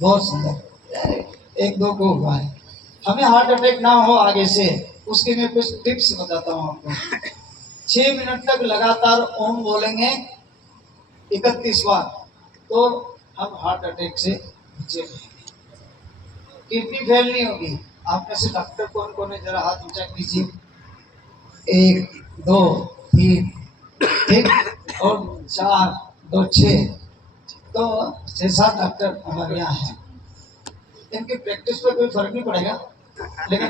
बहुत सुंदर। एक दो को हुआ है। हमें हार्ट अटैक ना हो आगे से, उसके मैं कुछ टिप्स बताता हूँ आपको। 6 मिनट तक लगातार ओम बोलेंगे 31 बार, तो हम हार्ट अटैक से बचे रहेंगे। किडनी फेल नहीं होगी। आप में से डॉक्टर कौन कौन है, जरा हाथ ऊंचा कीजिए। 1 2 3, ठीक, और 4 2 6, तो 6 7 डॉक्टर हमारे यहाँ हैं। इनकी प्रैक्टिस पर कोई फर्क नहीं पड़ेगा, लेकिन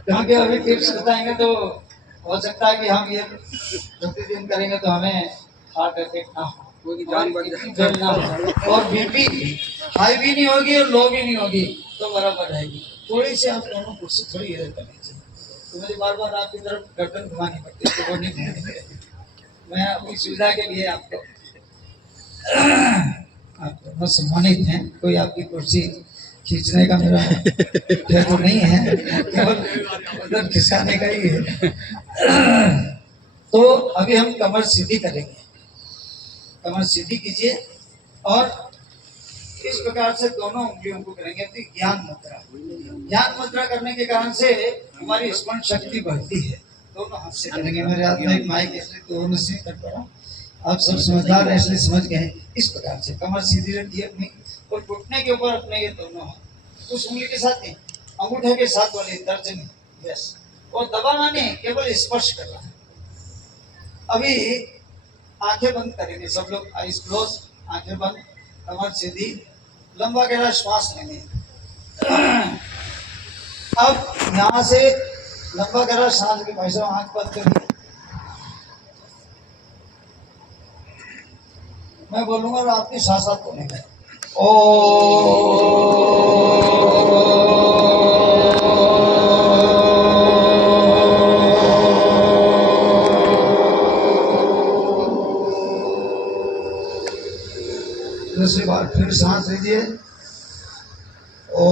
क्योंकि अभी टिप्स बताएंगे तो हो सकता है कि हम ये प्रतिदिन करेंगे तो हमें हार्ट अटैक ना हो, फेल ना हो, और बीपी हाई भी नहीं होगी और लो भी नहीं होगी, तो बराबर रहेगी। थोड़ी सी आप दोनों कुर्सी थोड़ी इधर करनी चाहिए, तो मुझे बार बार आपकी तरफ गर्दन घुमानी पड़ती है, तो वो नहीं घुमानी पड़ेगी। मैं अपनी सुविधा के लिए आपको आप दोनों सम्मानित हैं। कोई आपकी कुर्सी खींचने का मेरा हेतु नहीं है, केवल उधर खिसकाने का ही है। तो अभी हम कमर सीधी करेंगे। कमर सीधी कीजिए और इस प्रकार से दोनों उंगलियों को करेंगे। तो ज्ञान मुद्रा, ज्ञान मुद्रा करने के कारण से हमारी स्मरण शक्ति बढ़ती है। दोनों हाथ से करेंगे। मेरे हाथ में एक माइक इसलिए दोनों से कर पा रहा हूँ। आप सब समझदार हैं इसलिए समझ गए। इस प्रकार से कमर सीधी रखिए अपनी, और घुटने के ऊपर अपने ये दोनों हाथ उस उंगली के साथ नहीं, अंगूठे के साथ वाली तर्जनी, यस, और दबाना नहीं, केवल स्पर्श करना है। अभी आंखें बंद करेंगे सब लोग, आईज क्लोज, आंखें बंद, कमर सीधी, लंबा गहरा श्वास लेंगे। अब यहाँ से लंबा गहरा सांस के भाई साहब आंख बंद करिए। मैं बोलूंगा और आपकी साथ साथ बोलेंगे। ओ दूसरी बार फिर सांस लीजिए। ओ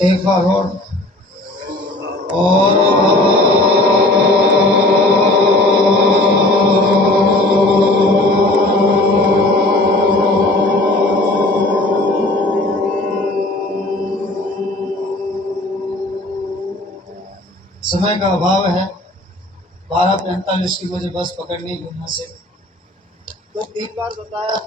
एक बार और समय का अभाव है, 12:45 की मुझे बस पकड़नी गुना से, तो 3 बार बताया।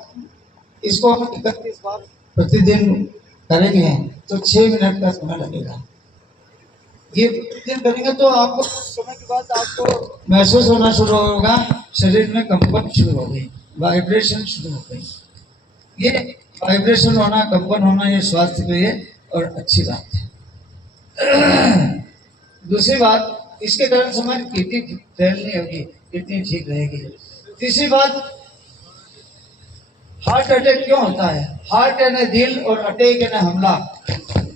इसको हम 31 बार प्रतिदिन करेंगे तो 6 मिनट का समय लगेगा। ये प्रतिदिन करेंगे तो आपको समय के बाद आपको महसूस होना शुरू होगा, शरीर में कंपन शुरू हो गई, वाइब्रेशन शुरू हो गई। ये वाइब्रेशन होना, कंपन होना, ये स्वास्थ्य के लिए और अच्छी बात है। दूसरी बात, इसके कारण से हमारी किडनी फेल नहीं होगी, किडनी ठीक रहेगी। तीसरी बात, हार्ट अटैक क्यों होता है? हार्ट यानी दिल और अटैक यानी हमला।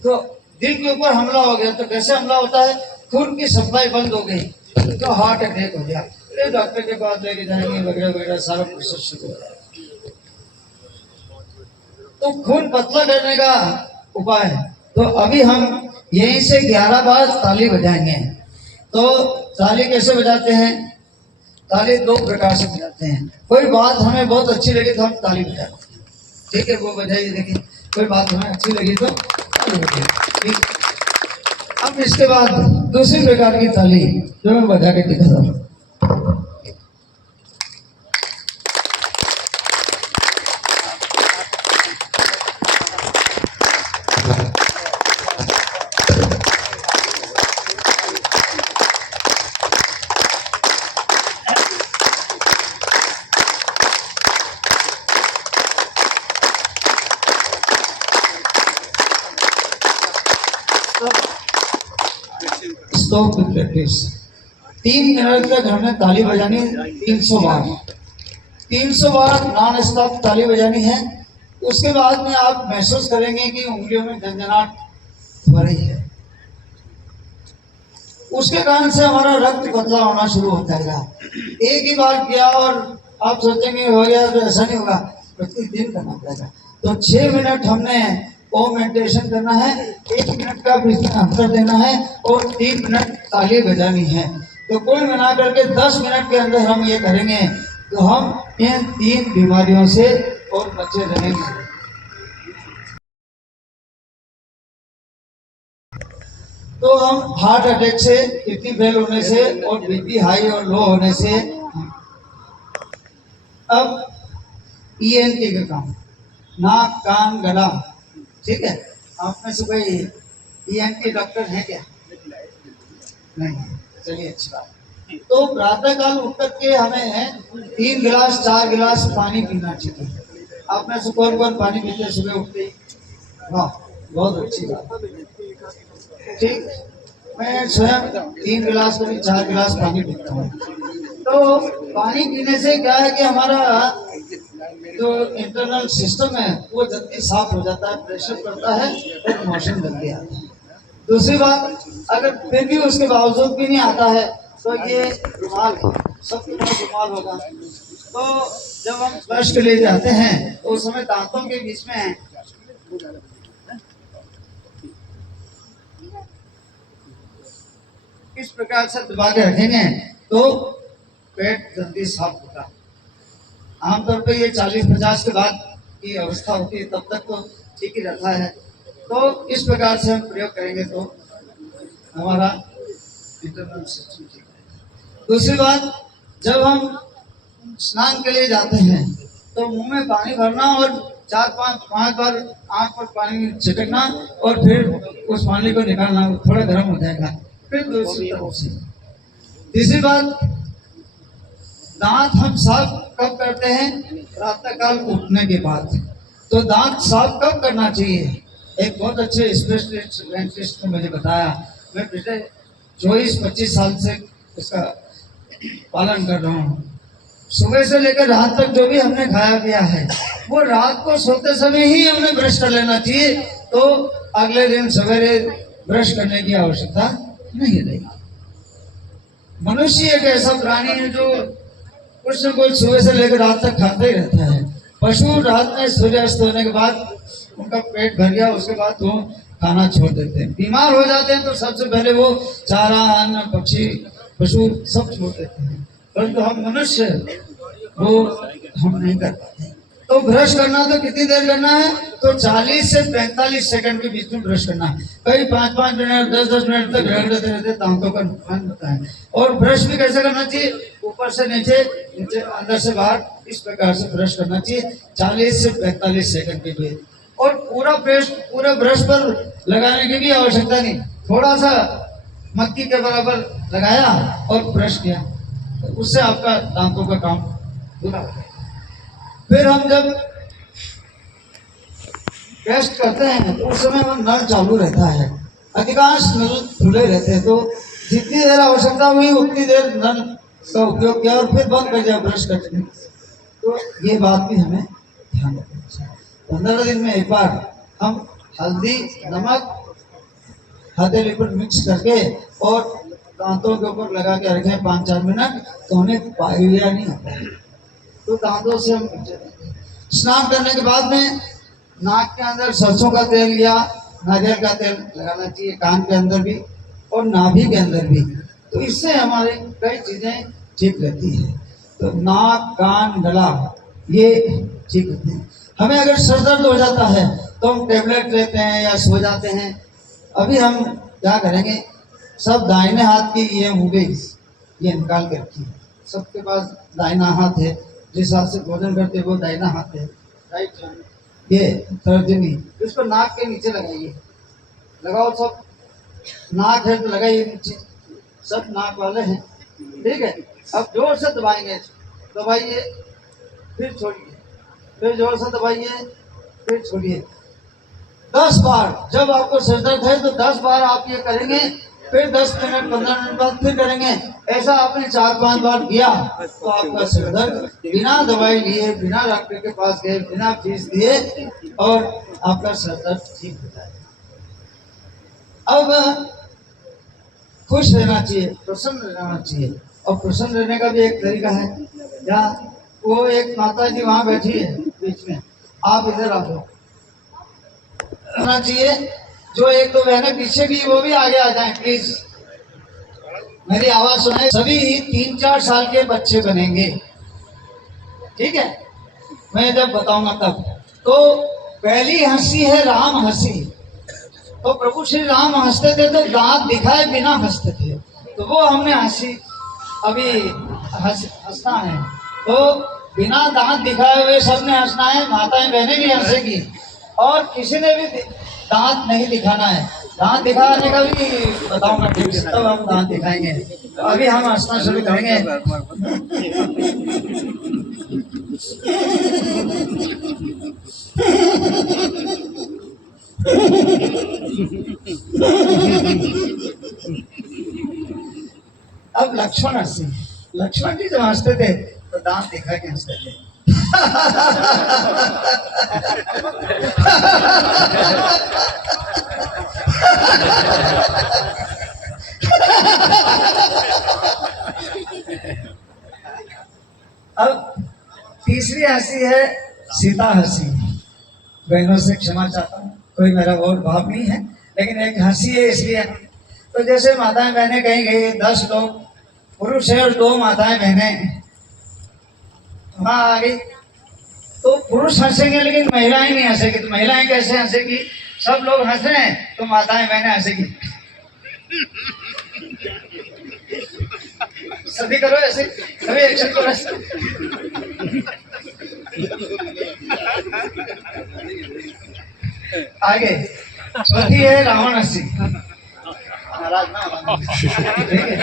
तो दिल के ऊपर हमला हो गया तो कैसे हमला होता है? खून की सप्लाई बंद हो गई तो हार्ट अटैक हो गया। फिर डॉक्टर के पास लेके जाएंगे, वगैरह वगैरह सारा प्रोसेस शुरू हो जाएगा। तो खून पतला करने का उपाय, तो अभी हम यहीं से 11 बार ताली बजाएंगे। तो ताली कैसे बजाते हैं? ताली 2 प्रकार से बजाते हैं। कोई बात हमें बहुत अच्छी लगी तो हम ताली बजाते हैं, ठीक है, वो बजाइए। देखिए, कोई बात हमें अच्छी लगी तो ताली बजाइए, ठीक। अब इसके बाद दूसरी प्रकार की ताली जो मैं बजा के दिखाता हूँ। Stop with practice. 3 मिनट तक हमें ताली बजानी 300 बार, 300 बार नॉन स्टॉप ताली बजानी है। उसके बाद में आप महसूस करेंगे कि उंगलियों में झंझनाहट हो रही है। उसके कारण से हमारा रक्त पतला होना शुरू हो जाएगा। एक ही बार किया और आप सोचेंगे हो गया, तो ऐसा नहीं होगा। प्रतिदिन करना पड़ेगा। तो 6 मिनट हमने वो मेडिटेशन करना है, 1 मिनट का अंतर देना है और 3 मिनट ताली बजानी है। तो कुल मिला करके 10 मिनट के अंदर हम ये करेंगे तो हम इन 3 बीमारियों से और बचे रहेंगे। तो हम हार्ट अटैक से, किडनी फेल होने से और बीपी हाई और लो होने से। अब ईएनटी का काम, नाक कान गला, ठीक है। आप में से कोई ईएनटी डॉक्टर है क्या? नहीं, चलिए अच्छी बात। तो प्रातः काल उठ करके हमें 3 गिलास 4 गिलास पानी पीना चाहिए। आप में से कौन कौन पानी पीते हैं सुबह उठते ही? वाह, बहुत अच्छी बात, ठीक। मैं स्वयं 3 गिलास कभी 4 गिलास पानी पीता हूँ। तो पानी पीने से क्या है कि हमारा जो इंटरनल सिस्टम है वो जल्दी साफ हो जाता है, प्रेशर पड़ता है और मोशन जल्दी आता है। दूसरी बात, अगर फिर भी उसके बावजूद भी नहीं आता है तो ये रुमाल, सबके पास रुमाल होगा। तो जब हम ब्रश के लिए जाते हैं तो उस समय दांतों के बीच में इस प्रकार से दबा के रखेंगे तो पेट जल्दी साफ होता है। आमतौर पे ये 40-50 के बाद की अवस्था होती है, तब तक तो ठीक ही रहता है। तो इस प्रकार से हम प्रयोग करेंगे तो हमारा इंटरनल सिस्टम ठीक है। दूसरी बात, जब हम स्नान के लिए जाते हैं तो मुंह में पानी भरना और 4-5 बार आंख पर पानी छिटकना और फिर उस पानी को निकालना, थोड़ा गर्म हो जाएगा, फिर दूसरी तरफ से। तीसरी बात, दांत हम साफ कब करते हैं? प्रातः काल उठने के बाद। तो दांत साफ कब करना चाहिए? एक बहुत अच्छे स्पेशलिस्ट डेंटिस्ट ने मुझे बताया, मैं पिछले 24-25 साल से उसका पालन कर रहा हूँ। सुबह से लेकर रात तक जो भी हमने खाया पिया है वो रात को सोते समय ही हमने ब्रश कर लेना चाहिए, तो अगले दिन सवेरे ब्रश करने की आवश्यकता नहीं रहेगी। मनुष्य एक ऐसा प्राणी है जो कुछ न कुछ सुबह से लेकर रात तक खाता ही रहता है। पशु रात में सूर्यास्त होने के बाद उनका पेट भर गया, उसके बाद वो खाना छोड़ देते हैं। बीमार हो जाते हैं तो सबसे पहले वो चारा, अन्न, पक्षी, पशु सब छोड़ देते हैं, परंतु हम मनुष्य वो हम नहीं कर पाते। तो ब्रश करना तो कितनी देर करना है? तो 40 से 45 सेकंड के बीच में ब्रश करना है। कई 5-5 मिनट 10-10 मिनट तक रगड़ते रहते, दांतों का नुकसान होता है। और ब्रश भी कैसे करना चाहिए? ऊपर से नीचे, नीचे अंदर से बाहर, इस प्रकार से ब्रश करना चाहिए 40 से 45 सेकंड के लिए। और पूरा पेस्ट पूरे ब्रश पर लगाने की भी आवश्यकता नहीं, थोड़ा सा मक्खी के बराबर लगाया और ब्रश किया, तो उससे आपका दांतों का काम पूरा हो जाएगा। फिर हम जब पेस्ट करते हैं तो उस समय वो नल चालू रहता है, अधिकांश नल खुले रहते हैं, तो जितनी देर आवश्यकता हुई उतनी देर नल का उपयोग किया और फिर बंद कर दिया ब्रश करने। तो ये बात भी हमें ध्यान रखना चाहिए। 15 दिन में एक बार हम हल्दी, नमक, हथेली पर मिक्स करके और दांतों के ऊपर लगा के रखें 5-4 मिनट, तो हमें पाइलिया नहीं आता है। तो दांतों से हम स्नान करने के बाद में नाक के अंदर सरसों का तेल या नारियल का तेल लगाना चाहिए, कान के अंदर भी और नाभि के अंदर भी। तो इससे हमारे कई चीजें ठीक रहती है। तो नाक, कान, गला ये ठीक रहते हैं। हमें अगर सर दर्द हो जाता है तो हम टेबलेट लेते हैं या सो जाते हैं। अभी हम क्या करेंगे, सब दाहिने हाथ की ये उंगली ये निकाल के रखिए। सबके पास दाहिना हाथ है, जिस हाथ से भोजन करते हैं वो दाहिना हाथ है, राइट हैंड। ये तर्जनी, इसको नाक के नीचे लगाइए, लगाओ सब। नाक है तो लगाइए नीचे, सब नाक वाले हैं, ठीक है। अब जोर से दबाएंगे, दबाइए, फिर छोड़िए, फिर जोर से दबाइए, फिर छोड़िए 10 बार। जब आपको सिर दर्द है तो 10 बार आप ये करेंगे, फिर 10 मिनट 15 मिनट बाद फिर करेंगे। ऐसा आपने 4-5 बार किया तो आपका सिर दर्द बिना दवाई लिए, बिना डॉक्टर के पास गए, बिना फीस दिए और आपका सिर दर्द ठीक हो जाएगा। अब खुश रहना चाहिए, प्रसन्न रहना चाहिए, और प्रसन्न रहने का भी एक तरीका है। या वो एक माता जी वहाँ बैठी है, बीच में आप इधर आ जाओ होना चाहिए। जो एक दो बहनें पीछे भी वो भी आगे आ जाएं प्लीज, मेरी आवाज सुनाए। सभी 3-4 साल के बच्चे बनेंगे, ठीक है, मैं जब बताऊंगा तब। तो पहली हंसी है राम हंसी। तो प्रभु श्री राम हंसते थे तो दांत दिखाए बिना हंसते थे, तो वो हमने हंसी अभी हंसना है। तो बिना दांत दिखाए हुए सबने हंसना है, माताएं बहनें भी हंसेगी, और किसी ने भी दांत नहीं दिखाना है। दांत दिखाने का भी बताऊंगा ठीक से, तब हम दांत दिखाएंगे। तो अभी हम हंसना शुरू करेंगे। अब लक्ष्मण हंसी। लक्ष्मण जी जब हंसते थे तो दांत दिखा के हंसते थे। अब तीसरी हंसी है सीता हंसी। बहनों से क्षमा चाहता हूँ, कोई मेरा बहुत भाव नहीं है, लेकिन एक हंसी है इसलिए। तो जैसे माताएं बहनें कहीं गई, 10 लोग पुरुष है और 2 माताएं बहनें वहां आ गई, तो पुरुष हंसेंगे लेकिन महिलाएं नहीं हंसेगी। तो महिलाएं कैसे हंसेगी? सब लोग हंस रहे हैं तो माताएं बहनें हंसेगी। सभी करो ऐसे, सभी एक्शन करो ऐसे। आगे चौथी है रावण हंसी। नाराज ना होना, ठीक है?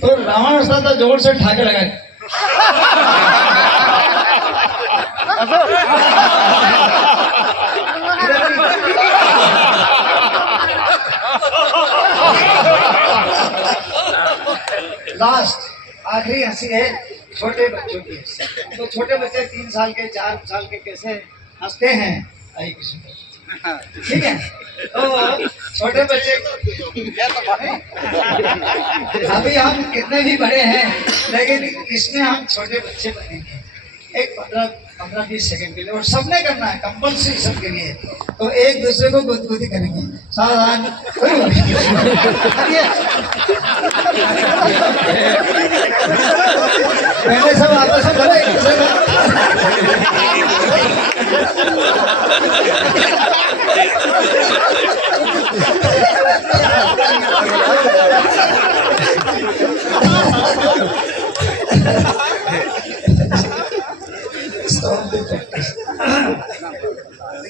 तो रावण हंसता था जोर से ठाके लगाए। लास्ट आखिरी हंसी है छोटे बच्चों की। तो छोटे बच्चे 3 साल के 4 साल के कैसे हंसते हैं, आई किसी को, ठीक है? तो छोटे बच्चे अभी हम कितने भी बड़े हैं, लेकिन इसमें हम छोटे बच्चे बनेंगे एक 15-20 सेकंड के लिए, और सबने करना है कंपल्सरी सबके लिए। तो एक दूसरे को गुदगुदी करेंगे, सावधान। पहले सब आपस में बोले एक दूसरे को।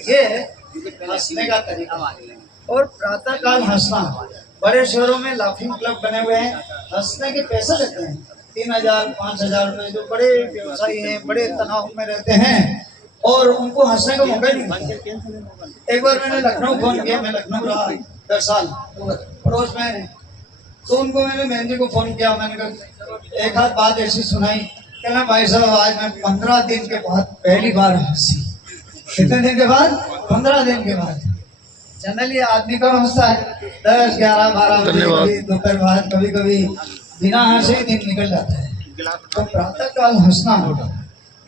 ये हंसने का तरीका। और प्रातः काल हंसना, बड़े शहरों में लाफिंग क्लब बने हुए हैं, हंसने के पैसे लेते हैं 3000-5000 रुपए। जो बड़े व्यवसायी हैं, बड़े तनाव में रहते हैं, और उनको हंसने का मौका ही नहीं मिलता। एक बार मैंने लखनऊ फोन किया, मैं लखनऊ रहा 10 साल पड़ोस में, तो उनको मैंने बहन जी को फोन किया, मैंने कहा एक आध बात ऐसी सुनाई, कहना भाई साहब आज मैं 15 दिन के बाद पहली बार हंसी। कितने दिन के बाद? 15 दिन के बाद। जनरली आदमी कब हंसता है? 10, 11, 12 बजे, दोपहर बाद, कभी कभी बिना हंसे ही दिन निकल जाता है। तो प्रातः काल हंसना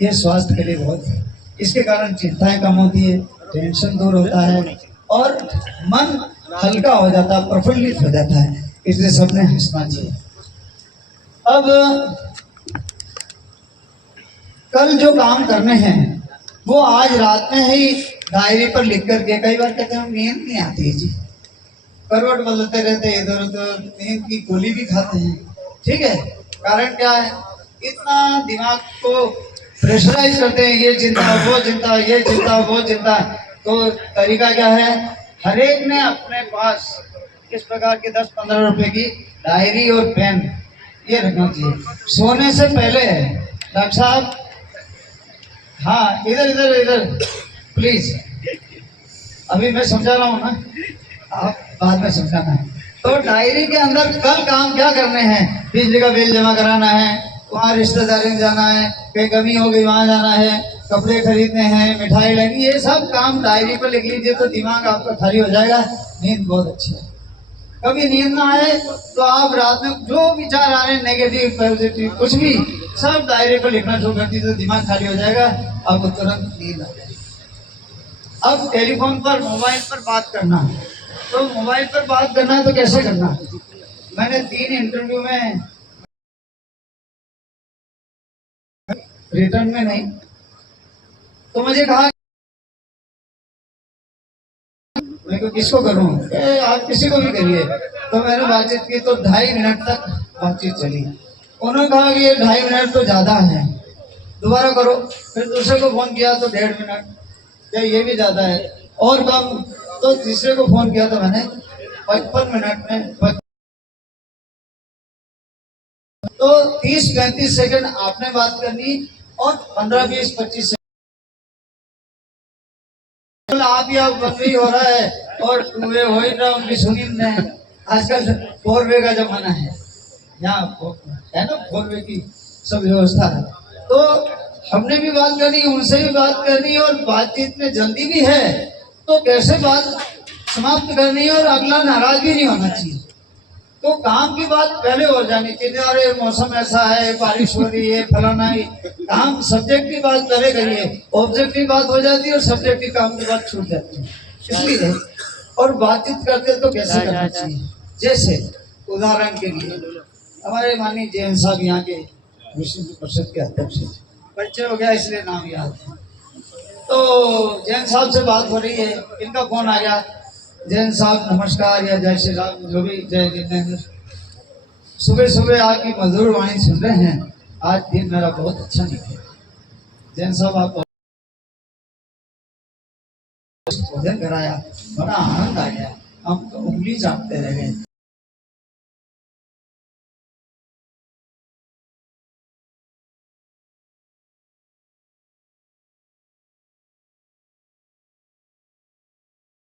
ये स्वास्थ्य के लिए बहुत है। इसके कारण चिंताएं कम होती है, टेंशन दूर होता है, और मन हल्का हो जाता है, प्रफुल्लित हो जाता है। इसलिए सबने हंसना चाहिए। अब कल जो काम करने हैं वो आज रात में ही डायरी पर लिख करके, कई बार कहते हैं नींद नहीं आती है जी, करवट बदलते रहते हैं इधर उधर, नींद की गोली भी खाते हैं, ठीक है? कारण क्या है? इतना दिमाग को प्रेशराइज करते हैं, ये चिंता वो चिंता, ये चिंता वो चिंता। तो तरीका क्या है? हर एक ने अपने पास इस प्रकार के 10-15 रुपए की डायरी और पेन ये रखना चाहिए। सोने से पहले डॉक्टर साहब, हाँ इधर इधर इधर प्लीज, अभी मैं समझा रहा हूँ ना, आप बाद में समझाना है। तो डायरी के अंदर कल काम क्या करने हैं, बिजली का बिल जमा कराना है, वहाँ रिश्तेदारी में जाना है, कहीं कमी हो गई वहाँ जाना है, कपड़े खरीदने हैं, मिठाई लेनी, ये सब काम डायरी पर लिख लीजिए तो दिमाग आपका खाली हो जाएगा। नींद बहुत अच्छी है। कभी नींद ना आए तो आप रात में जो विचार आ रहे हैं, नेगेटिव पॉजिटिव कुछ भी, सब डायरी को लिखना शुरू कर दी तो दिमाग खाली हो जाएगा, आपको तुरंत नींद आ जाएगी। अब टेलीफोन पर मोबाइल पर बात करना, तो मोबाइल पर बात करना है तो कैसे करना। मैंने 3 इंटरव्यू में, रिटर्न में नहीं, तो मुझे कहा मैं को किसको करूं, आप किसी को भी करिए। तो मैंने बातचीत की तो 2.5 मिनट तक बातचीत चली। उन्होंने कहा कि ये 2.5 मिनट तो ज्यादा है, दोबारा करो। फिर दूसरे को फोन किया तो 1.5 मिनट, क्या ये भी ज्यादा है, और कम। तो तीसरे को फोन किया तो मैंने 55 मिनट में तो 30-35 सेकंड आपने बात करनी और 15-20-25 आप या बकरी हो रहा है और वे हो ही रहा, उनकी सुनी नहीं। आजकल 4 वे का जमाना है, यहाँ है ना 4 वे की सब व्यवस्था है। तो हमने भी बात करनी, उनसे भी बात करनी, और बातचीत में जल्दी भी है तो कैसे बात समाप्त करनी है और अगला नाराज भी नहीं होना चाहिए। तो काम की बात पहले हो जानी चाहिए, अरे मौसम ऐसा है, बारिश हो रही है, फलाना है। काम सब्जेक्ट की बात पहले करिए, ऑब्जेक्ट की बात हो जाती है और सब्जेक्ट की काम की बात छूट जाती है। इसलिए और बातचीत करते तो कैसे करना चाहिए, जैसे उदाहरण के लिए हमारे माननीय जैन साहब यहाँ के विश्व परिषद के अध्यक्ष हैं, परिचय हो गया इसलिए नाम याद है। तो जैन साहब से बात हो रही है, इनका फोन आ गया, जैन साहब नमस्कार या जय श्री राम, जो भी जय जितेंद्र, सुबह सुबह आपकी मधुर वाणी सुन रहे हैं, आज दिन मेरा बहुत अच्छा निकला। जैन साहब आप भोजन कराया, बड़ा आनंद आ गया, हम तो उंगली चाटते रह गए।